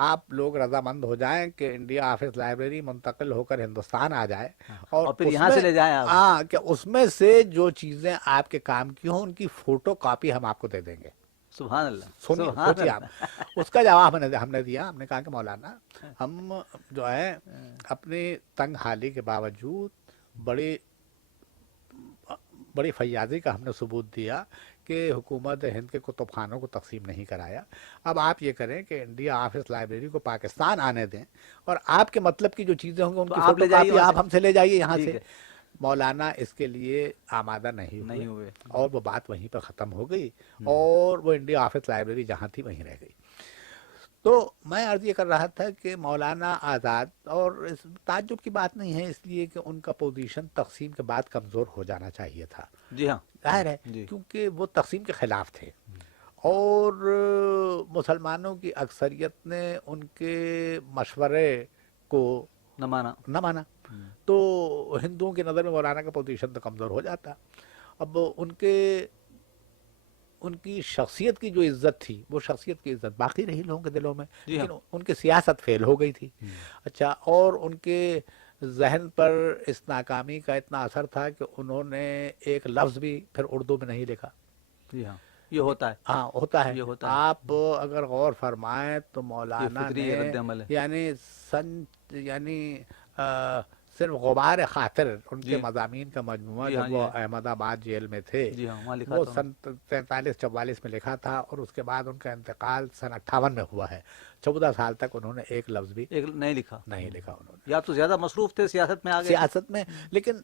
آپ لوگ رضامند ہو جائیں کہ انڈیا آفس لائبریری منتقل ہو کر ہندوستان آ جائے اور پھر یہاں سے لے جائیں آپ. ہاں کہ اس میں سے جو چیزیں آپ کے کام کی ہوں ان کی فوٹو کاپی ہم آپ کو دے دیں گے. سبحان اللہ، سنیے سبحان سوچیے اللہ۔ آپ، اس کا جواب ہم نے دیا، ہم نے کہا کہ مولانا ہم جو ہے اپنی تنگ حالی کے باوجود بڑی بڑی فیاضی کا ہم نے ثبوت دیا کہ حکومت ہند کے کتب خانوں کو تقسیم نہیں کرایا۔ اب آپ یہ کریں کہ انڈیا آفس لائبریری کو پاکستان آنے دیں، اور آپ کے مطلب کی جو چیزیں ہوں گی ان تو کی آپ فوٹو لے جائیے کاپی وہاں آپ سے، ہم سے لے جائیے یہاں ٹھیک سے۔ ہے، مولانا اس کے لیے آمادہ نہیں نہیں ہوئے، ہوئے۔ اور وہ بات وہیں پہ ختم ہو گئی، اور وہ انڈیا آفس لائبریری جہاں تھی وہیں رہ گئی۔ تو میں عرض یہ کر رہا تھا کہ مولانا آزاد، اور اس تعجب کی بات نہیں ہے اس لیے کہ ان کا پوزیشن تقسیم کے بعد کمزور ہو جانا چاہیے تھا، جی ہاں، ظاہر ہے، جی، کیونکہ وہ تقسیم کے خلاف تھے، اور مسلمانوں کی اکثریت نے ان کے مشورے کو نہ مانا۔ نہ مانا، تو ہندوؤں کی نظر میں مولانا کا پوزیشن تو کمزور ہو جاتا۔ اب ان کی شخصیت کی جو عزت تھی، وہ شخصیت کی عزت باقی رہی لوگوں کے دلوں میں، جی ہاں، لیکن ان کی سیاست فیل ہو گئی تھی۔ اچھا، اور ان کے ذہن پر اس ناکامی کا اتنا اثر تھا کہ انہوں نے ایک لفظ بھی پھر اردو میں نہیں لکھا۔ جی ہاں، یہ ہوتا ہے، ہاں ہوتا ہے، یہ ہوتا ہے، آپ اگر غور فرمائیں تو یہ مولانا فطری نے رد عمل ہے۔ یعنی صرف غبار خاطر ان کے جی، مضامین کا مجموعہ جی ہاں، جب یہ وہ ہے، احمد آباد جیل میں تھے، جی ہاں، وہاں لکھا وہ تھا انہوں سن 43-44 میں لکھا تھا، اور اس کے بعد ان کا انتقال سن 58 میں ہوا ہے۔ 14 سال تک انہوں نے ایک لفظ بھی نے، ایک نہیں لکھا، نہیں لکھا انہوں نے یا تو زیادہ مصروف تھے سیاست میں، آ گئے تھے۔ سیاست میں۔ لیکن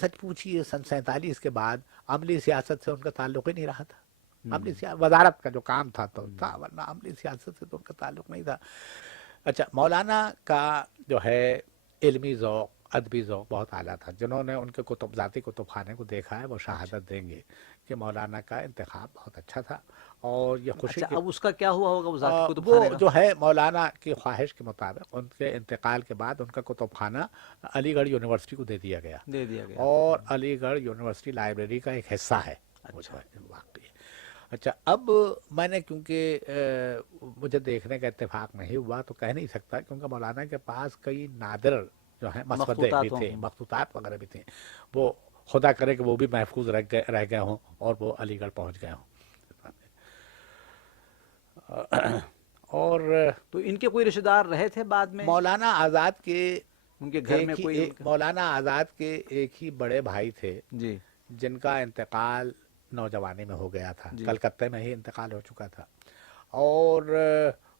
سچ پوچھیے سن 47 کے بعد عملی سیاست سے ان کا تعلق ہی نہیں رہا تھا۔ عملی وزارت کا جو کام تھا تو تھا، ورنہ عملی سیاست سے تو ان کا تعلق نہیں تھا۔ اچھا، مولانا کا جو ہے علمی ذوق، ادبی ذوق بہت اعلیٰ تھا۔ جنہوں نے ان کے ذاتی کتب خانے کو دیکھا ہے وہ شہادت دیں گے کہ مولانا کا انتخاب بہت اچھا تھا، اور یہ خوشی اچھا، کی اب اس کا کیا ہوا ہوگا وہ ذاتی کتب وہ خانے کا؟ جو ہے مولانا کی خواہش کے مطابق ان کے انتقال کے بعد ان کا کتب خانہ علی گڑھ یونیورسٹی کو دے دیا گیا، دے دیا گیا۔ اور علی گڑھ یونیورسٹی لائبریری کا ایک حصہ ہے وہ جو ہے واقعی۔ اچھا، اب میں نے کیونکہ مجھے دیکھنے کا اتفاق نہیں ہوا تو کہہ نہیں سکتا، کیونکہ مولانا کے پاس کئی نادر جو ہیں مسودے بھی مخطوطات تھے، ہوں۔ مخطوطات وغیرہ بھی تھے، وہ خدا کرے کہ وہ بھی محفوظ رہ گئے ہوں اور وہ علی گڑھ پہنچ گئے ہوں۔ اور تو ان کے کوئی رشتہ دار رہے تھے بعد میں؟ مولانا آزاد کے ان کے گھر میں کوئی ان کا؟ مولانا آزاد کے ایک ہی بڑے بھائی تھے جی، جن کا انتقال نوجوانی میں ہو گیا تھا، جی، کلکتہ میں ہی انتقال ہو چکا تھا، اور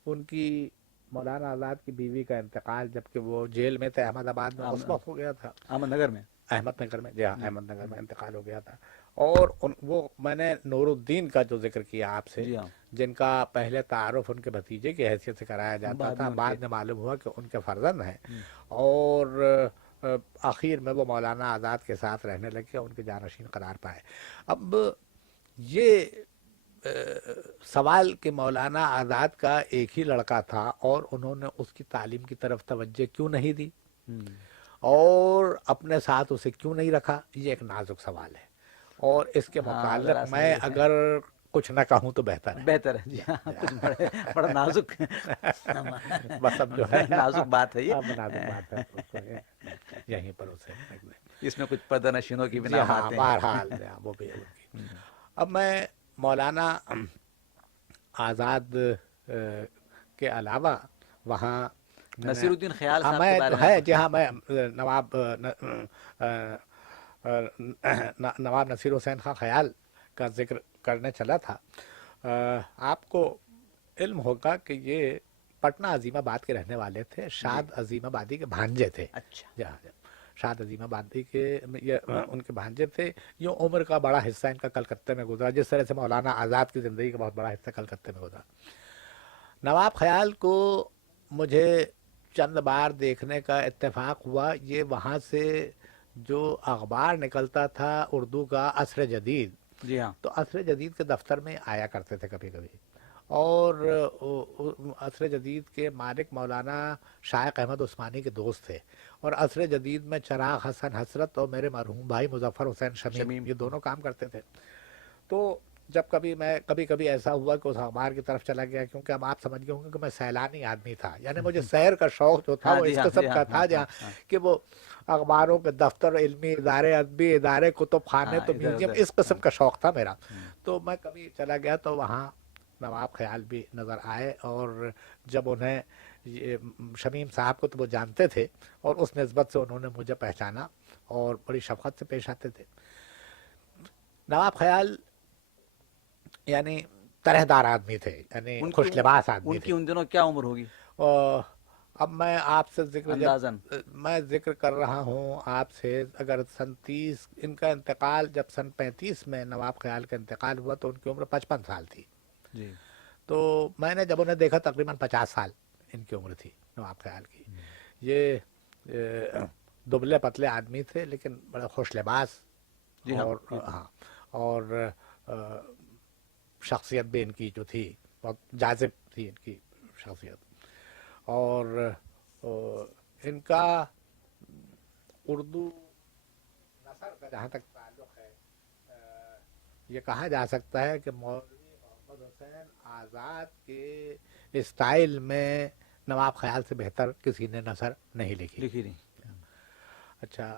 ان کی مولانا آزاد کی بیوی کا انتقال جبکہ وہ جیل میں تھے احمد آباد میں اس وقت ہو گیا تھا، احمد نگر میں۔ احمد نگر میں، جی ہاں، احمد نگر میں انتقال ہو گیا تھا۔ اور وہ میں نے نور الدین کا جو ذکر کیا آپ سے، جی ہاں، جن کا پہلے تعارف ان کے بھتیجے کی حیثیت سے کرایا جاتا تھا، بعد میں معلوم ہوا کہ ان کے فرزند ہیں، اور آخر میں وہ مولانا آزاد کے ساتھ رہنے لگے، ان کے جانشین قرار پائے۔ اب یہ سوال کہ مولانا آزاد کا ایک ہی لڑکا تھا اور انہوں نے اس کی تعلیم کی طرف توجہ کیوں نہیں دی، اور اپنے ساتھ اسے کیوں نہیں رکھا، یہ ایک نازک سوال ہے، اور اس کے متعلق میں اگر کچھ نہ کہوں تو بہتر ہے۔ بہتر ہے، جی ہاں، کچھ بڑا نازک بس اب جو ہے نازک بات ہے یہ، نازک بات ہے، اس کو یہیں پر اسے رکھ دیں۔ اس میں کچھ پردہ نشینوں کی بھی جی نام ہاں، آتے ہیں۔ بہرحال وہ بھی ہے ان کی۔ اب میں مولانا آزاد کے علاوہ وہاں نصیر الدین خیال صاحب کے میں بارے میں ہے، آپ جی ہاں، میں نواب نصیر حسین خان خیال کا ذکر کرنے چلا تھا۔ آپ کو علم ہوگا کہ یہ پٹنہ عظیم آباد کے رہنے والے تھے، شاد عظیم آبادی کے بھانجے تھے۔ اچھا، جہاں شاد عظیم آبادی کے ان کے بھانجے تھے۔ یہ عمر کا بڑا حصہ ان کا کلکتہ میں گزرا، جس طرح سے مولانا آزاد کی زندگی کا بہت بڑا حصہ کلکتہ میں گزرا۔ نواب خیال کو مجھے چند بار دیکھنے کا اتفاق ہوا، یہ وہاں سے جو اخبار نکلتا تھا اردو کا عصر جدید، جی ہاں، تو عصر جدید کے دفتر میں آیا کرتے تھے کبھی کبھی، اور عصر جدید کے مالک مولانا شائق احمد عثمانی کے دوست تھے، اور عصر جدید میں چراغ حسن حسرت اور میرے مرحوم بھائی مظفر حسین شمیم، یہ دونوں کام کرتے تھے۔ تو جب کبھی کبھی ایسا ہوا کہ اس اخبار کی طرف چلا گیا، کیونکہ اب آپ سمجھ گئے ہوں گے کہ میں سیلانی آدمی تھا، یعنی مجھے سیر کا شوق جو تھا ہاں وہ جی اس ہاں جی قسم ہاں کا ہاں تھا، ہاں جہاں ہاں کہ وہ اخباروں کے دفتر، علمی ادارے، ادبی ادارے، کتب خانے، ہاں تو ادھر میوزیم، ادھر اس قسم ہاں کا شوق تھا میرا۔ تو میں کبھی چلا گیا تو وہاں نواب خیال بھی نظر آئے، اور جب انہیں شمیم صاحب کو تو وہ جانتے تھے، اور اس نسبت سے انہوں نے مجھے پہچانا اور بڑی شفقت سے پیش آتے تھے۔ نواب خیال یعنی طرح دار آدمی تھے، یعنی ان کی خوش لباس آدمی ان تھے۔ کی ان دنوں کیا عمر ہوگی اور اب میں آپ سے اندازاً؟ میں ذکر کر رہا ہوں آپ سے، اگر سن 30 ان کا انتقال، جب سن 35 میں نواب خیال کا انتقال ہوا تو ان کی عمر 55 سال تھی۔ جی تو میں نے جب انہیں دیکھا تقریباً 50 سال ان کی عمر تھی نواب خیال کی۔ یہ دبلے پتلے آدمی تھے لیکن بڑے خوش لباس، جی ہاں اور بالکل۔ ہاں، اور شخصیت بھی ان کی جو تھی بہت جاذب تھی ان کی شخصیت۔ اور ان کا اردو نثر کا جہاں تک تعلق ہے، یہ کہا جا سکتا ہے کہ مولوی محمد حسین آزاد کے اسٹائل میں نواب خیال سے بہتر کسی نے نثر نہیں لکھی۔ لکھی نہیں۔ اچھا،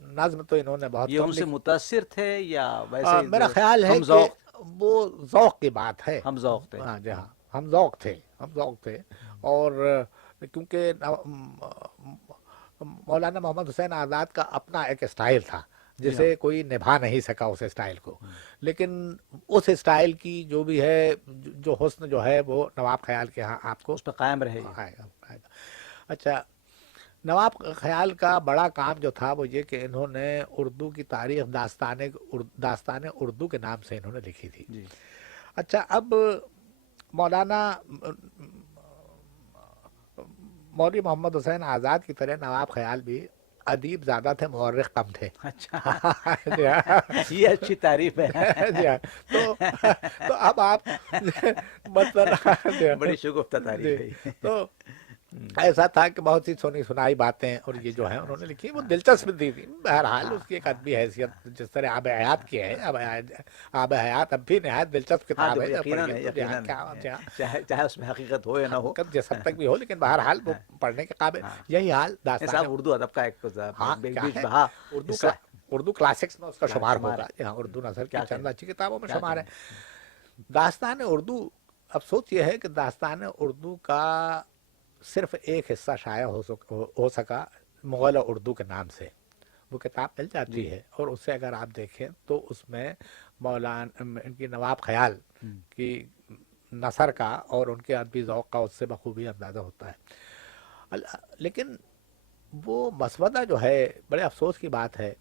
نظم تو انہوں نے بہت یہ کم ان سے لکھی۔ متاثر تھے یا ویسے میرا خیال ہے ہم کہ ذوق؟ وہ ذوق کی بات ہے۔ ہم ذوق تھے۔ ہاں جی ہاں، ہم ذوق تھے، ہم ذوق تھے۔ اور کیونکہ مولانا محمد حسین آزاد کا اپنا ایک اسٹائل تھا جی ہاں جسے کوئی نبھا نہیں سکا اس اسٹائل کو، لیکن اس اسٹائل کی جو بھی ہے، جو حسن جو ہے، وہ نواب خیال کے ہاں آپ کو اس پہ قائم رہے یہ۔ آئے گا آئے گا۔ اچھا، نواب خیال کا بڑا کام جو تھا وہ یہ کہ انہوں نے اردو کی تاریخ داستان اردو کے نام سے انہوں نے لکھی تھی۔ جی اچھا، اب مولانا مولوی محمد حسین آزاد کی طرح نواب خیال بھی ادیب زیادہ تھے، مورخ کم تھے۔ اچھا جی ہاں، یہ اچھی تعریف ہے۔ جی ہاں، تو اب آپ مثلا بڑی شگفتہ جی، تعریف ہے یہ۔ تو ایسا تھا کہ بہت سی سنی سنائی باتیں اور یہ جو ہیں انہوں نے لکھی، وہ دلچسپ دی تھی۔ بہرحال اس کی ایک ادبی حیثیت جس طرح آب حیات کی ہے، آب حیات اب بھی نہایت دلچسپ ہاں کتاب ہے، جب یقیناً پڑھیے ہے، تو جہاں یقیناً کیا ہے، جہاں چاہے اس میں حقیقت ہو یا نہ ہو۔ حقیقت جس حد تک بھی ہو، لیکن بہرحال وہ پڑھنے کے قابل۔ ہاں یہی حال نہیں داستان صاحب، اردو ادب کا ایک ہاں کیا بیچ ہے، بہا اردو حصہ اردو کلاسکس میں اس کا شمار شمار ہوگا۔ ہے۔ یہاں اردو نثر کی کیا چند کہیں، اچھی کتابوں میں کیا شمار ہے۔ کہیں۔ داستان اردو، افسوس یہ ہے کہ داستان اردو کا صرف ایک حصہ شائع ہو سکا مغل اردو کے نام سے۔ وہ کتاب مل جی جاتی ہے، اور اسے اگر آپ دیکھیں تو اس میں مولانا ان کی نواب خیال کی نثر کا اور ان کے ادبی ذوق کا اس سے بخوبی اندازہ ہوتا ہے۔ لیکن وہ مسودہ جو ہے، بڑے افسوس کی بات ہے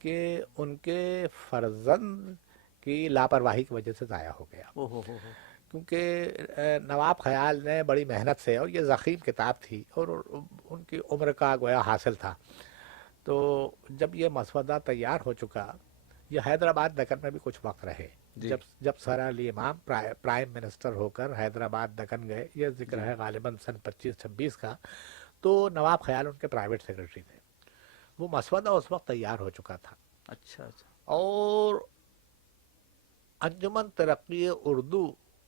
کہ ان کے فرزند کی لاپرواہی کی وجہ سے ضائع ہو گیا۔ ہو کیونکہ نواب خیال نے بڑی محنت سے، اور یہ ضخیم کتاب تھی اور ان کی عمر کا گویا حاصل تھا، تو جب یہ مسودہ تیار ہو چکا، یہ حیدرآباد دکن میں بھی کچھ وقت رہے۔ جی جب سر علی امام پرائم منسٹر ہو کر حیدرآباد دکن گئے، یہ ذکر ہے غالباً سن 25-26 کا، تو نواب خیال ان کے پرائیویٹ سیکرٹری تھے۔ وہ مسودہ اس وقت تیار ہو چکا تھا، اچھا اچھا اور انجمن ترقی اردو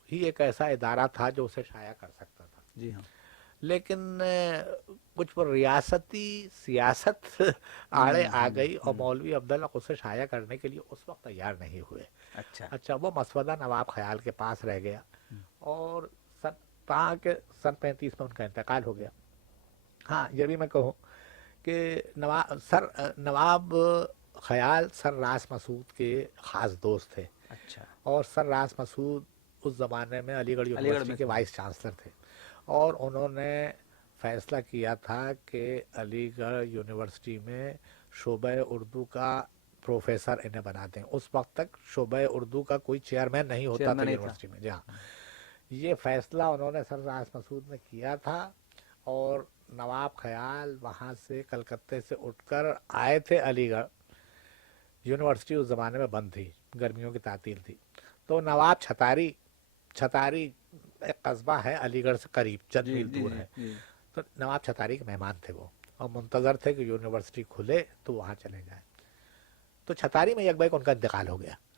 ہی ایک ایسا ادارہ تھا جو اسے شائع کر سکتا تھا، جی ہاں لیکن کچھ پر ریاستی سیاست آڑے آ گئی، اور مولوی عبداللہ کو اسے شائع کرنے کے لیے اس وقت تیار نہیں ہوئے۔ اچھا اچھا، وہ مسودہ نواب خیال کے پاس رہ گیا، اور تاکہ سن 35 میں ان کا انتقال ہو گیا۔ ہاں، یہ بھی میں کہوں کہ نواب خیال سر راس مسعود کے خاص دوست تھے، اچھا اور سر راس مسعود اس زمانے میں علی گڑھ علی گڑھ یونیورسٹی میں کے وائس چانسلر تھے، اور انہوں نے فیصلہ کیا تھا کہ علی گڑھ یونیورسٹی میں شعبہ اردو کا پروفیسر انہیں بنا دیں۔ اس وقت تک شعبہ اردو کا کوئی چیئرمین نہیں ہوتا چیئرمین تھا نہیں تھا۔ یونیورسٹی میں۔ جی ہاں، یہ فیصلہ انہوں نے سر راس مسعود نے کیا تھا، اور نواب خیال وہاں سے کلکتے سے اٹھ کر آئے تھے علی گڑھ۔ یونیورسٹی اس زمانے میں بند تھی، گرمیوں کی تعطیل تھی، تو نواب چھتاری ایک قصبہ ہے علی گڑھ سے قریب چند جی میل جی دور جی ہے، جی تو نواب چھتاری کے مہمان تھے وہ، اور منتظر تھے کہ یونیورسٹی کھلے تو وہاں چلے جائیں۔ تو چھتاری میں یک بیک ان کا انتقال ہو گیا،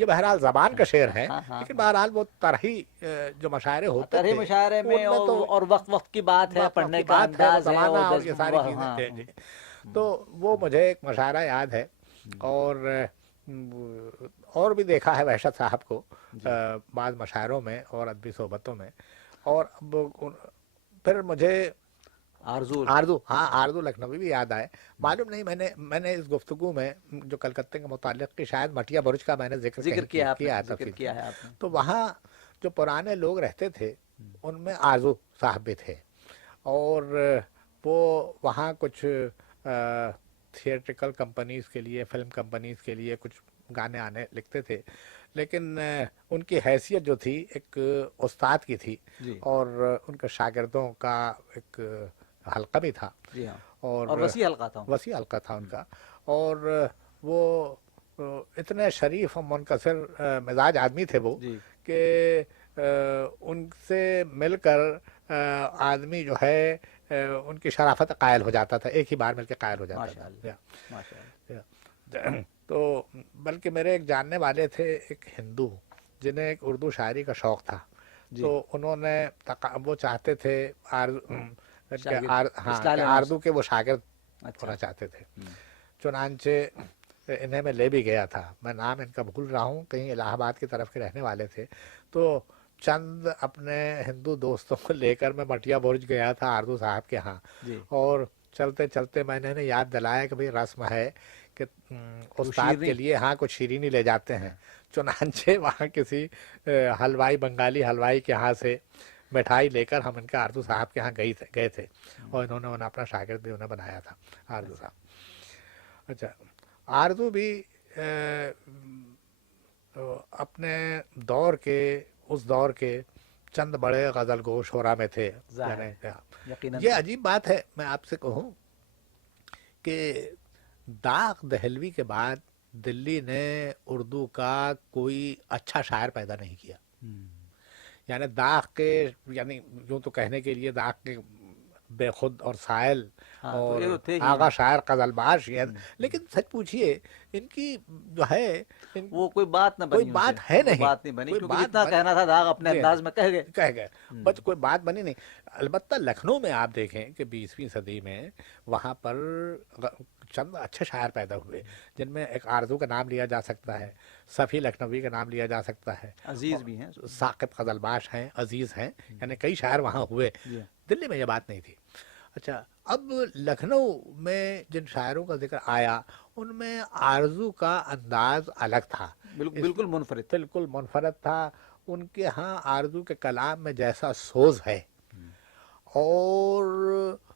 یہ بہرحال زبان کا شعر ہے، ہاں، ہاں، لیکن بہرحال وہ طرحی جو مشاعرے ہوتے طرح تھے مشاعرے میں ان تو اور وقت وقت کی بات ہے، وقت پڑھنے کی کا بات ہے، وہ انداز ہے زمانہ اور اور یہ ساری ہاں، چیزیں، ہاں، جی۔ تو وہ مجھے ایک مشاعرہ یاد ہے، اور اور بھی دیکھا ہے وحشت صاحب کو جی، بعض مشاعروں میں اور ادبی صحبتوں میں، اور اب پھر مجھے آرزو، آردو، ہاں آردو لکھنوی بھی یاد آئے۔ معلوم نہیں، میں نے اس گفتگو میں جو کلکتے کے متعلق کی شاید مٹیا برج کا میں نے ذکر ذکر کہیں کیا آپ نے، کیا ذکر تفصیل سے، کیا ہے آپ نے، تو وہاں جو پرانے لوگ رہتے تھے ان میں آرزو صاحب بھی تھے، اور وہ وہاں کچھ تھیٹریکل کمپنیز کے لیے، فلم کمپنیز کے لیے کچھ گانے آنے لکھتے تھے، لیکن ان کی حیثیت جو تھی ایک استاد کی تھی، جی، اور ان کے شاگردوں کا ایک حلقہ بھی تھا، جی ہاں، اور اور وسیع حلقہ تھا ان کا، وسیع حلقہ تھا ان کا، اور وہ اتنے شریف و منکسر مزاج آدمی تھے وہ، جی، کہ ان سے مل کر آدمی جو ہے ان کی شرافت قائل ہو جاتا تھا، ایک ہی بار مل کے قائل ہو جاتا ماشاء تھا۔ اللہ، ماشاء اللہ، تو بلکہ میرے ایک جاننے والے تھے، ایک ہندو، جنہیں ایک اردو شاعری کا شوق تھا، جی، تو انہوں نے وہ چاہتے تھے شاگرد ہاں اصلاح کہ لینا، آردو کے وہ شاگرد اچھا، ہونا چاہتے تھے، چنانچہ انہیں میں لے بھی گیا تھا، میں نام ان کا بھول رہا ہوں، کہیں الہ آباد کی طرف کے رہنے والے تھے، تو چند اپنے ہندو دوستوں کو لے کر میں مٹیا برج گیا تھا آردو صاحب کے ہاں، جی، اور چلتے چلتے میں نے انہیں یاد دلایا کہ بھئی رسم ہے کہ وہ استاد شیرنی، کے لیے ہاں کچھ شیرینی لے جاتے ہیں، چنانچہ وہاں کسی حلوائی، بنگالی حلوائی کے ہاں سے مٹھائی لے کر ہم ان کے آردو صاحب کے ہاں گئے تھے، اور انہوں نے اپنا شاگرد بھی انہیں بنایا تھا آردو صاحب۔ اچھا، آردو بھی اپنے دور کے، اس دور کے چند بڑے غزل گو شعراء میں تھے، ظاہر یعنی ہے، یقیناً، یہ عجیب بات ہے، میں آپ سے کہوں کہ داغ دہلوی کے بعد دلی نے اردو کا کوئی اچھا شاعر پیدا نہیں کیا، یعنی داغ کے، یعنی یوں تو کہنے کے لیے داغ کے بے خود اور سائل ہاں، تو اور یہ تو تھے ہی، آغا شاعر غزل باز، لیکن سچ پوچھیے ان کی جو ہے وہ کوئی بات نہ کوئی بنی ان سے، بات ہے کوئی نہیں، بات نہیں بنی، کوئی کیونکہ بات جتنا کہنا تھا داغ اپنے جی انداز میں کہہ گئے، کہہ گئے، بس کوئی بات بنی نہیں۔ البتہ لکھنؤ میں آپ دیکھیں کہ 20ویں صدی میں وہاں پر چند اچھے شاعر پیدا ہوئے، جن میں ایک آرزو کا نام لیا جا سکتا ہے، صفی لکھنوی کا نام لیا جا سکتا ہے، عزیز بھی ہیں، ثاقب غزل باش ہیں، عزیز ہیں، یعنی کئی شاعر وہاں ہوئے، جی، دلی میں یہ بات نہیں تھی۔ اچھا، اب لکھنؤ میں جن شاعروں کا ذکر آیا ان میں آرزو کا انداز الگ تھا، بالکل منفرد، بالکل منفرد تھا، ان کے ہاں آرزو کے کلام میں جیسا سوز ہے، اور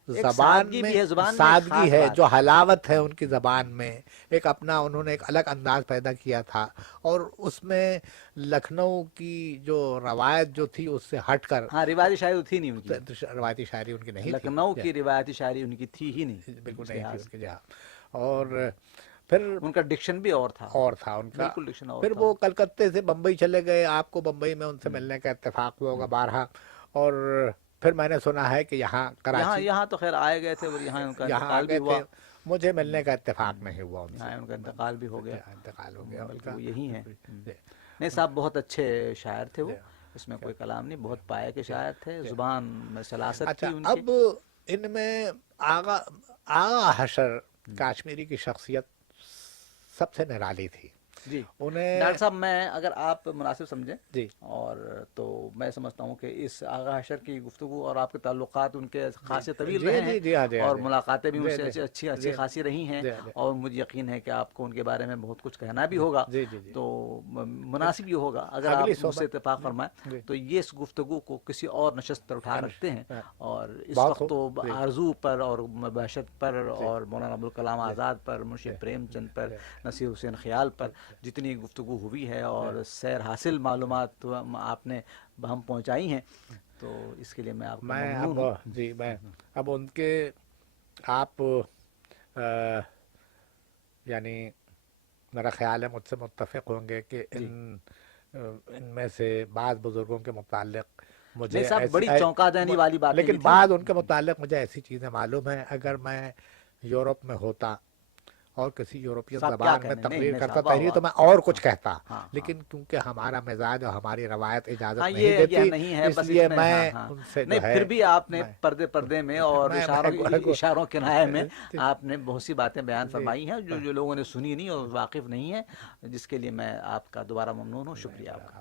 ایک زبان سادگی میں بھی ہے، زبان میں ایک سادگی خاص ہے، بات جو حلاوت ہے ان کی زبان میں، ایک اپنا انہوں نے ایک الگ انداز پیدا کیا تھا، اور اس میں لکھنؤ کی جو روایت جو تھی اس سے ہٹ کر ہاں، روایتی شاعری تو تھی نہیں ان کی، روایتی شاعری ان کی نہیں تھی، لکھنؤ کی روایتی شاعری ان کی تھی ہی نہیں، بالکل اس نہیں تھی لحاظ ان کی سے، جہاں، اور پھر ان کا ڈکشن بھی اور تھا، اور تھا ان کا، بالکل ڈکشن اور پھر تھا، وہ کلکتے سے بمبئی چلے گئے، آپ کو بمبئی میں ان سے ملنے کا اتفاق ہوا ہوگا بارہا، اور پھر میں نے سنا ہے کہ یہاں کراچی، یہاں تو خیر آئے گئے تھے اور یہاں ان کا یہاں آ انتقال بھی گئے ہوا، تھے، مجھے ملنے کا اتفاق نہیں ہوا ان سے، یہاں ان کا انتقال بھی ہو گیا، انتقال ہو گیا ان بلکہ کا، وہ یہی ہیں، جی، نہیں صاحب بہت اچھے شاعر تھے وہ، جی، اس میں کوئی کلام نہیں، بہت پائے کے شاعر تھے، جی۔ زبان میں سلاست اچھا، تھی ان کے، اب ان میں آغا حشر کاشمیری کی شخصیت سب سے نرالی تھی، جی، انہیں، ڈاکٹر صاحب میں اگر آپ مناسب سمجھیں جی اور تو میں سمجھتا ہوں کہ اس آغا حشر کی گفتگو اور آپ کے تعلقات ان کے خاصے طویل جی رہے ہیں، جی جی ہاں جی ہاں اور جی ملاقاتیں بھی ان جی سے جی اچھی جی خاصی رہی ہیں، جی جی اور مجھے یقین ہے کہ آپ کو ان کے بارے میں بہت کچھ کہنا بھی ہوگا، جی جی جی تو مناسب یہ ہوگا اگر آپ اگلی مجھ سے صحبت، اتفاق فرمائیں جی تو یہ اس گفتگو کو کسی اور نشست پر اٹھا رکھتے ہیں، اور اس بہت وقت خوب، تو جی آرزو پر اور بحشت پر جی اور مولانا ابوالکلام جی آزاد پر، منشی جی پریم چند پر، جی نصیر حسین خیال پر جتنی گفتگو ہوئی ہے اور سیر حاصل معلومات آپ نے ہم پہنچائی ہیں، تو اس کے لیے میں آپ کا میں ممنون اب، ہوں، جی میں اب ان کے، آپ یعنی میرا خیال ہے مجھ سے متفق ہوں گے کہ جی، ان میں سے بعض بزرگوں کے متعلق نہیں مجھے صاحب ایسی بڑی چونکا دینے والی باتیں بھی لیکن تھیں، بعض ان کے متعلق مجھے ایسی چیزیں معلوم ہیں، اگر میں یورپ میں ہوتا اور کسی یورپین صاحب کیا زبان میں کہنے، نہیں تقریر نہیں کرتا صاحب، واہ تحریر تو واہ، میں اور کچھ کہتا، ہاں لیکن کیونکہ ہمارا مزاج اور ہماری روایت اجازت ہاں، نہیں یہ دیتی، نہیں ہے اس بس، لیے میں میں ہاں ہاں، ان سے نہیں جو ہے پھر بھی آپ نے میں پردے میں اور اشاروں کنایے میں آپ نے بہت سی باتیں بیان جی فرمائی ہیں جو لوگوں نے سنی نہیں اور واقف نہیں ہیں، جس کے لیے میں آپ کا دوبارہ ممنون ہوں، شکریہ آپ کا۔